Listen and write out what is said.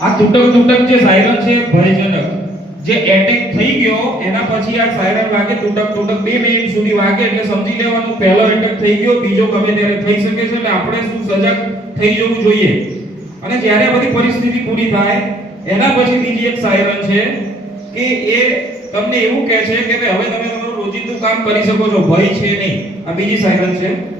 આ તૂટક તૂટક જે સાયરન છે, ભયજનક. જે એટેક થઈ ગયો, એના પછી આ સાયરન વાગે, તૂટક તૂટક બે મિનિટ સુધી વાગે, એટલે સમજી લેવાનું, પહેલો એટેક થઈ ગયો, બીજો ગમે ત્યારે થઈ શકે છે, એટલે આપણે શું સજાગ થઈ જવું જોઈએ. અને જ્યારે આ બધી પરિસ્થિતિ પૂરી થાય, એના પછી બીજી એક સાયરન છે, કે એ તમને એવું કહે છે કે હવે તમે તમારું રોજિંદુ કામ કરી શકો છો, ભય છે નહીં. આ બીજી સાયરન છે.